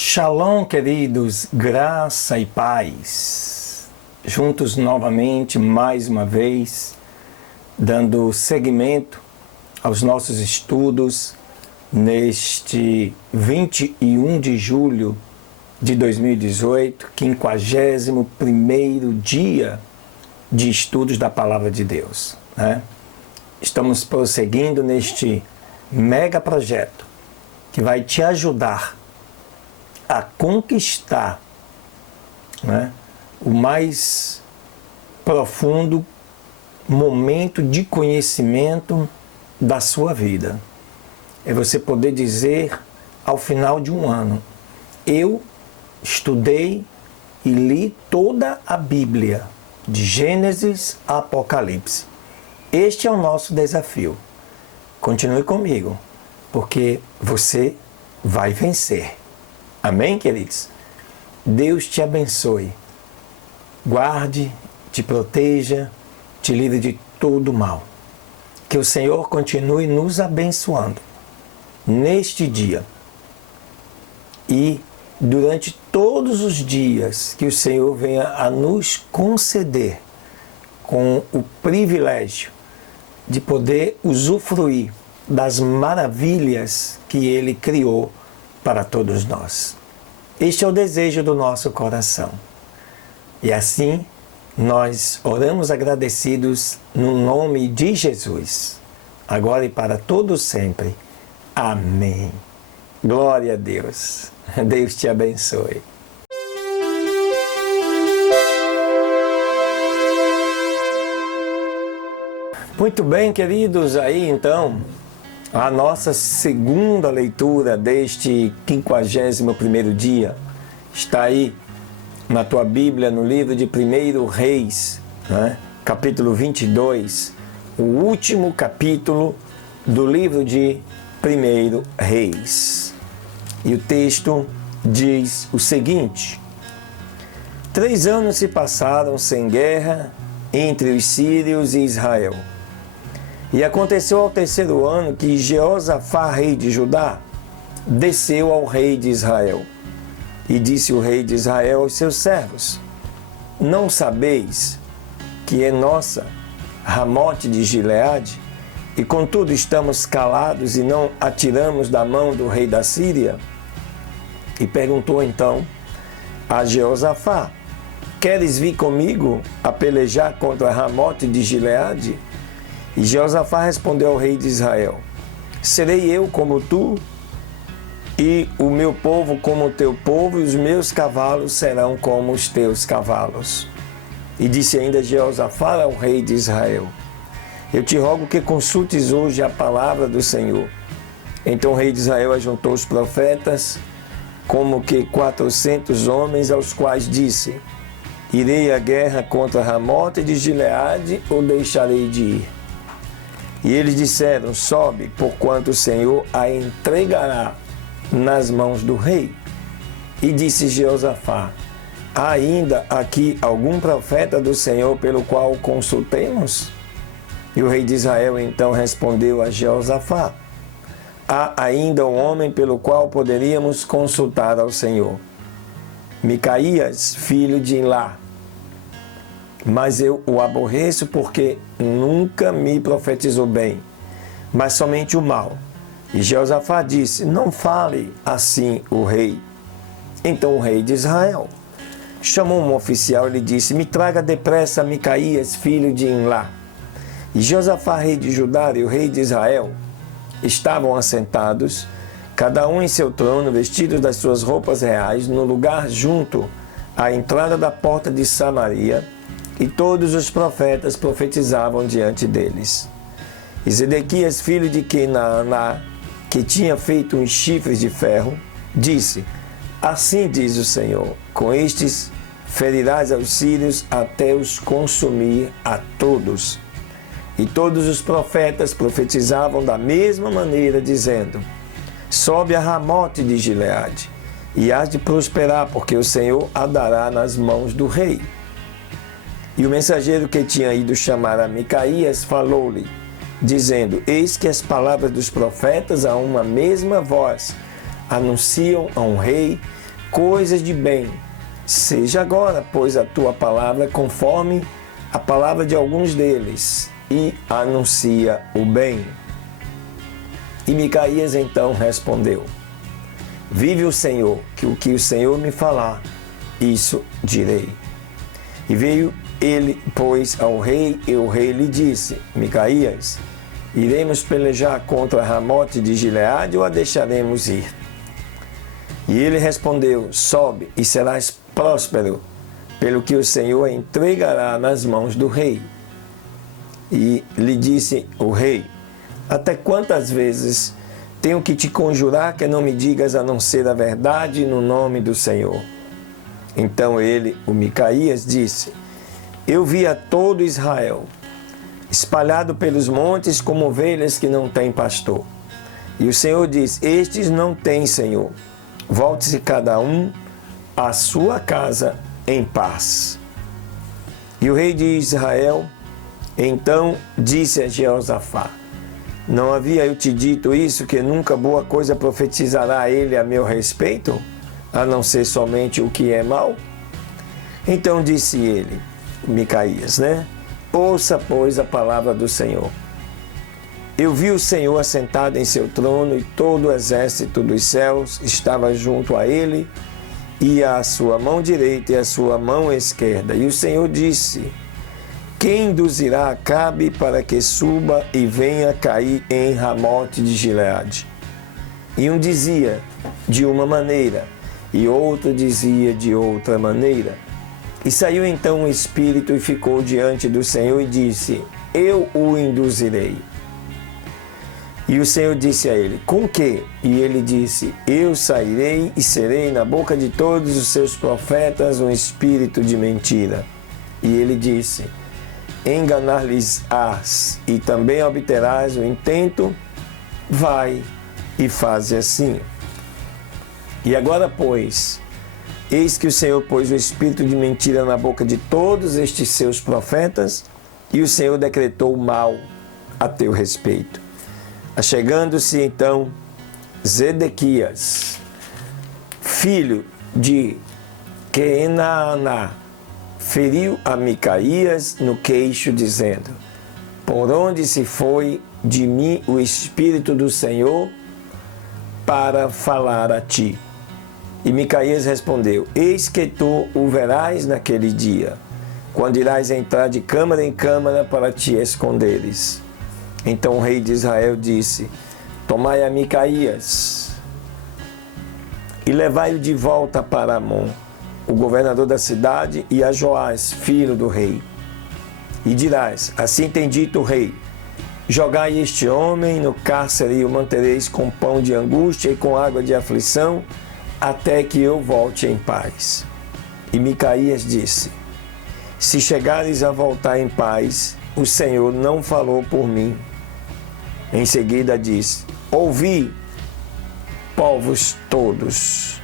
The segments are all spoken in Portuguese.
Shalom, queridos, graça e paz. Juntos novamente, mais uma vez, dando seguimento aos nossos estudos neste 21 de julho de 2018, 51º dia de estudos da Palavra de Deus, né? Estamos prosseguindo neste mega projeto que vai te ajudar a conquistar, né, o mais profundo momento de conhecimento da sua vida. É você poder dizer ao final de um ano: eu estudei e li toda a Bíblia, de Gênesis a Apocalipse. Este é o nosso desafio. Continue comigo, porque você vai vencer. Amém, queridos? Deus te abençoe. Guarde, te proteja, te livre de todo mal. Que o Senhor continue nos abençoando neste dia e durante todos os dias que o Senhor venha a nos conceder com o privilégio de poder usufruir das maravilhas que Ele criou para todos nós. Este é o desejo do nosso coração. E assim, nós oramos agradecidos no nome de Jesus, agora e para todos sempre. Amém. Glória a Deus. Deus te abençoe. Muito bem, queridos, aí então, a nossa segunda leitura deste 51º dia está aí na tua Bíblia, no livro de 1 Reis, né? Capítulo 22, o último capítulo do livro de 1 Reis. E o texto diz o seguinte: 3 anos se passaram sem guerra entre os sírios e Israel. E aconteceu ao 3º ano que Jeosafá, rei de Judá, desceu ao rei de Israel. E disse o rei de Israel aos seus servos: não sabeis que é nossa Ramote de Gileade, e contudo estamos calados e não atiramos da mão do rei da Síria? E perguntou então a Jeosafá: queres vir comigo a pelejar contra Ramote de Gileade? E Jeosafá respondeu ao rei de Israel: serei eu como tu, e o meu povo como o teu povo, e os meus cavalos serão como os teus cavalos. E disse ainda Jeosafá ao rei de Israel: eu te rogo que consultes hoje a palavra do Senhor. Então o rei de Israel ajuntou os profetas, como que 400 homens, aos quais disse: irei à guerra contra Ramote de Gileade, ou deixarei de ir? E eles disseram: sobe, porquanto o Senhor a entregará nas mãos do rei. E disse Jeosafá: há ainda aqui algum profeta do Senhor pelo qual consultemos? E o rei de Israel então respondeu a Jeosafá: há ainda um homem pelo qual poderíamos consultar ao Senhor, Micaías, filho de Imlá. Mas eu o aborreço, porque nunca me profetizou bem, mas somente o mal. E Jeosafá disse: não fale assim o rei. Então o rei de Israel chamou um oficial e lhe disse: me traga depressa Micaías, filho de Imlá. E Jeosafá, rei de Judá, e o rei de Israel estavam assentados, cada um em seu trono, vestidos das suas roupas reais, no lugar junto à entrada da porta de Samaria, e todos os profetas profetizavam diante deles. E Zedequias, filho de Kenaana, que tinha feito uns chifres de ferro, disse: assim diz o Senhor, com estes ferirás aos sírios até os consumir a todos. E todos os profetas profetizavam da mesma maneira, dizendo: sobe a Ramote de Gileade, e hás de prosperar, porque o Senhor a dará nas mãos do rei. E o mensageiro que tinha ido chamar a Micaías falou-lhe, dizendo: eis que as palavras dos profetas a uma mesma voz anunciam a um rei coisas de bem. Seja agora, pois, a tua palavra conforme a palavra de alguns deles, e anuncia o bem. E Micaías então respondeu: vive o Senhor, que o que o Senhor me falar, isso direi. E veio ele, pois, ao rei, e o rei lhe disse: Micaías, iremos pelejar contra Ramote de Gileade ou a deixaremos ir? E ele respondeu: sobe e serás próspero, pelo que o Senhor entregará nas mãos do rei. E lhe disse o rei: até quantas vezes tenho que te conjurar que não me digas a não ser a verdade no nome do Senhor? Então ele, o Micaías, disse: eu vi a todo Israel, espalhado pelos montes como ovelhas que não têm pastor. E o Senhor diz: estes não têm Senhor. Volte-se cada um à sua casa em paz. E o rei de Israel então disse a Jeosafá: não havia eu te dito isso, que nunca boa coisa profetizará ele a meu respeito, a não ser somente o que é mal? Então disse ele, Micaías, ouça, pois, a palavra do Senhor. Eu vi o Senhor assentado em seu trono, e todo o exército dos céus estava junto a ele, e a sua mão direita e a sua mão esquerda. E o Senhor disse: quem induzirá Acabe para que suba e venha cair em Ramote de Gileade? E um dizia de uma maneira, e outro dizia de outra maneira. E saiu então um espírito e ficou diante do Senhor e disse: eu o induzirei. E o Senhor disse a ele: com que? E ele disse: eu sairei e serei na boca de todos os seus profetas um espírito de mentira. E ele disse: enganar-lhes-ás e também obterás o intento, vai e faze assim. E agora, pois, eis que o Senhor pôs o espírito de mentira na boca de todos estes seus profetas, e o Senhor decretou mal a teu respeito. Achegando-se então Zedequias, filho de Quenaaná, feriu a Micaías no queixo, dizendo: por onde se foi de mim o Espírito do Senhor para falar a ti? E Micaías respondeu: eis que tu o verás naquele dia, quando irás entrar de câmara em câmara para te esconderes. Então o rei de Israel disse: tomai a Micaías e levai-o de volta para Amon, o governador da cidade, e a Joás, filho do rei. E dirás: assim tem dito o rei: jogai este homem no cárcere e o mantereis com pão de angústia e com água de aflição, até que eu volte em paz. E Micaías disse: se chegares a voltar em paz, o Senhor não falou por mim. Em seguida disse: ouvi, povos todos.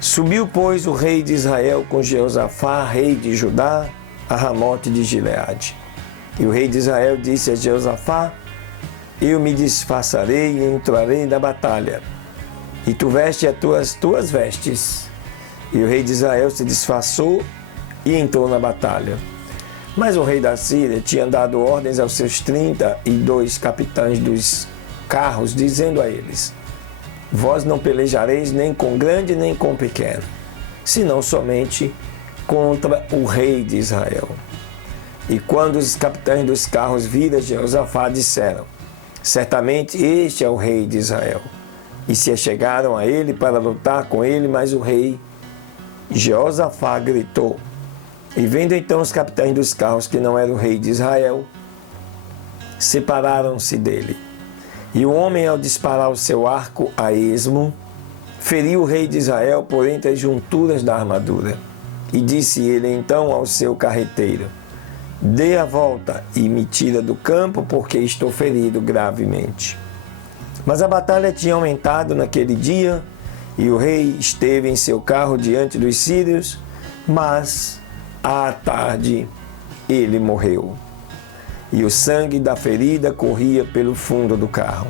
Subiu, pois, o rei de Israel com Jeosafá, rei de Judá, a Ramote de Gileade. E o rei de Israel disse a Jeosafá: eu me disfarçarei e entrarei na batalha, e tu veste as tuas vestes. E o rei de Israel se disfarçou e entrou na batalha. Mas o rei da Síria tinha dado ordens aos seus 32 capitães dos carros, dizendo a eles: vós não pelejareis nem com grande nem com pequeno, senão somente contra o rei de Israel. E quando os capitães dos carros viram Jeosafá, disseram: certamente este é o rei de Israel. E se achegaram a ele para lutar com ele, mas o rei Jeosafá gritou. E vendo então os capitães dos carros que não era o rei de Israel, separaram-se dele. E o homem, ao disparar o seu arco a esmo, feriu o rei de Israel por entre as junturas da armadura. E disse ele então ao seu carreteiro: dê a volta e me tira do campo, porque estou ferido gravemente. Mas a batalha tinha aumentado naquele dia, e o rei esteve em seu carro diante dos sírios, mas à tarde ele morreu, e o sangue da ferida corria pelo fundo do carro.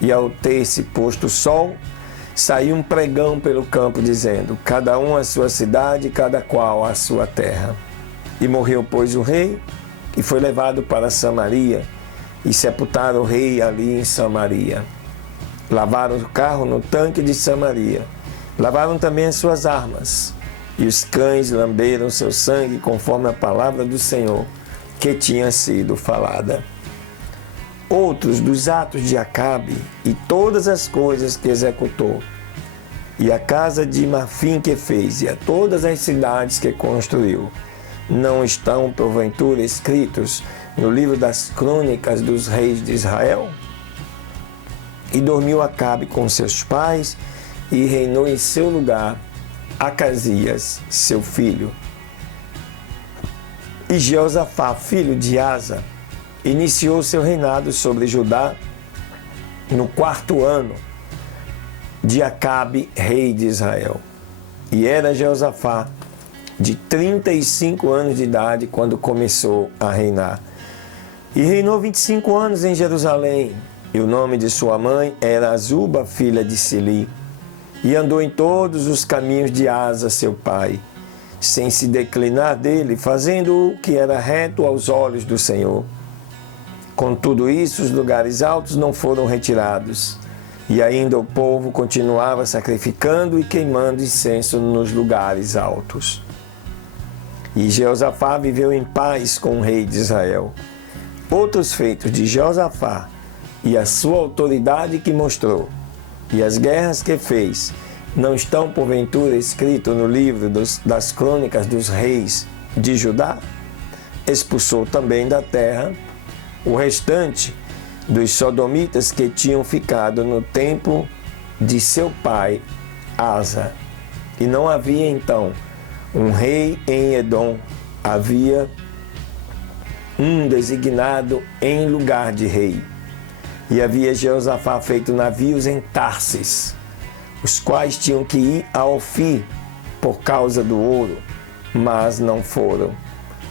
E ao ter se posto o sol, saiu um pregão pelo campo, dizendo: cada um a sua cidade, cada qual a sua terra. E morreu, pois, o rei, e foi levado para Samaria, e sepultaram o rei ali em Samaria. Lavaram o carro no tanque de Samaria, lavaram também as suas armas, e os cães lamberam seu sangue, conforme a palavra do Senhor, que tinha sido falada. Outros dos atos de Acabe, e todas as coisas que executou, e a casa de marfim que fez, e a todas as cidades que construiu, não estão, porventura, escritos no livro das crônicas dos reis de Israel? E dormiu Acabe com seus pais, e reinou em seu lugar Acasias, seu filho. E Jeosafá, filho de Asa, iniciou seu reinado sobre Judá no 4º ano de Acabe, rei de Israel. E era Jeosafá de 35 anos de idade quando começou a reinar. E reinou 25 anos em Jerusalém, e o nome de sua mãe era Azuba, filha de Sili. E andou em todos os caminhos de Asa, seu pai, sem se declinar dele, fazendo o que era reto aos olhos do Senhor. Com tudo isso, os lugares altos não foram retirados, e ainda o povo continuava sacrificando e queimando incenso nos lugares altos. E Jeosafá viveu em paz com o rei de Israel. Outros feitos de Jeosafá, e a sua autoridade que mostrou, e as guerras que fez, não estão porventura escritos no livro das crônicas dos reis de Judá? Expulsou também da terra o restante dos sodomitas que tinham ficado no tempo de seu pai Asa. E não havia então um rei em Edom, havia um designado em lugar de rei. E havia Jeosafá feito navios em Tarsis, os quais tinham que ir a Ofir por causa do ouro, mas não foram,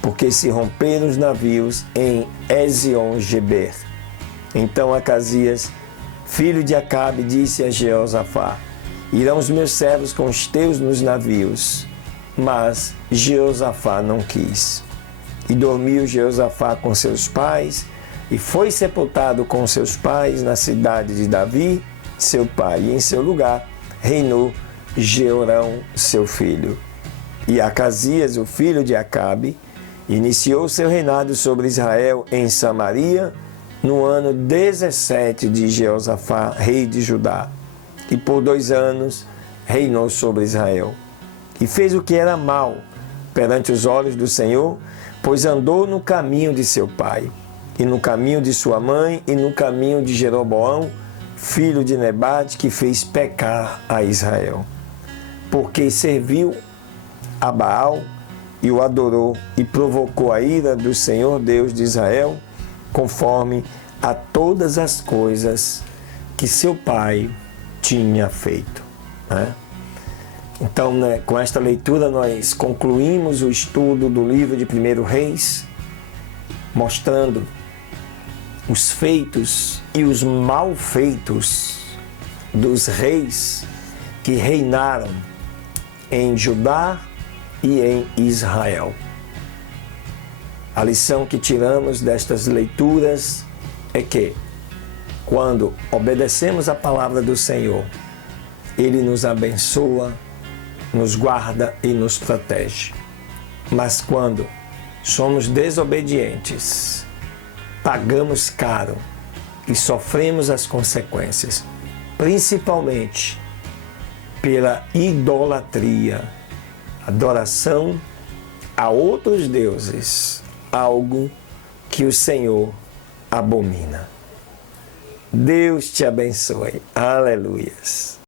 porque se romperam os navios em Ezion-Geber. Então Acasias, filho de Acabe, disse a Jeosafá: irão os meus servos com os teus nos navios. Mas Jeosafá não quis. E dormiu Jeosafá com seus pais, e foi sepultado com seus pais na cidade de Davi, seu pai, e em seu lugar reinou Jeorão, seu filho. E Acasias, o filho de Acabe, iniciou seu reinado sobre Israel em Samaria, no ano 17 de Jeosafá, rei de Judá, e por 2 anos reinou sobre Israel. E fez o que era mal perante os olhos do Senhor, pois andou no caminho de seu pai, e no caminho de sua mãe, e no caminho de Jeroboão, filho de Nebate, que fez pecar a Israel. Porque serviu a Baal e o adorou, e provocou a ira do Senhor Deus de Israel, conforme a todas as coisas que seu pai tinha feito. Então, com esta leitura, nós concluímos o estudo do livro de 1 Reis, mostrando os feitos e os malfeitos dos reis que reinaram em Judá e em Israel. A lição que tiramos destas leituras é que, quando obedecemos a palavra do Senhor, Ele nos abençoa, nos guarda e nos protege. Mas quando somos desobedientes, pagamos caro e sofremos as consequências, principalmente pela idolatria, adoração a outros deuses, algo que o Senhor abomina. Deus te abençoe. Aleluias.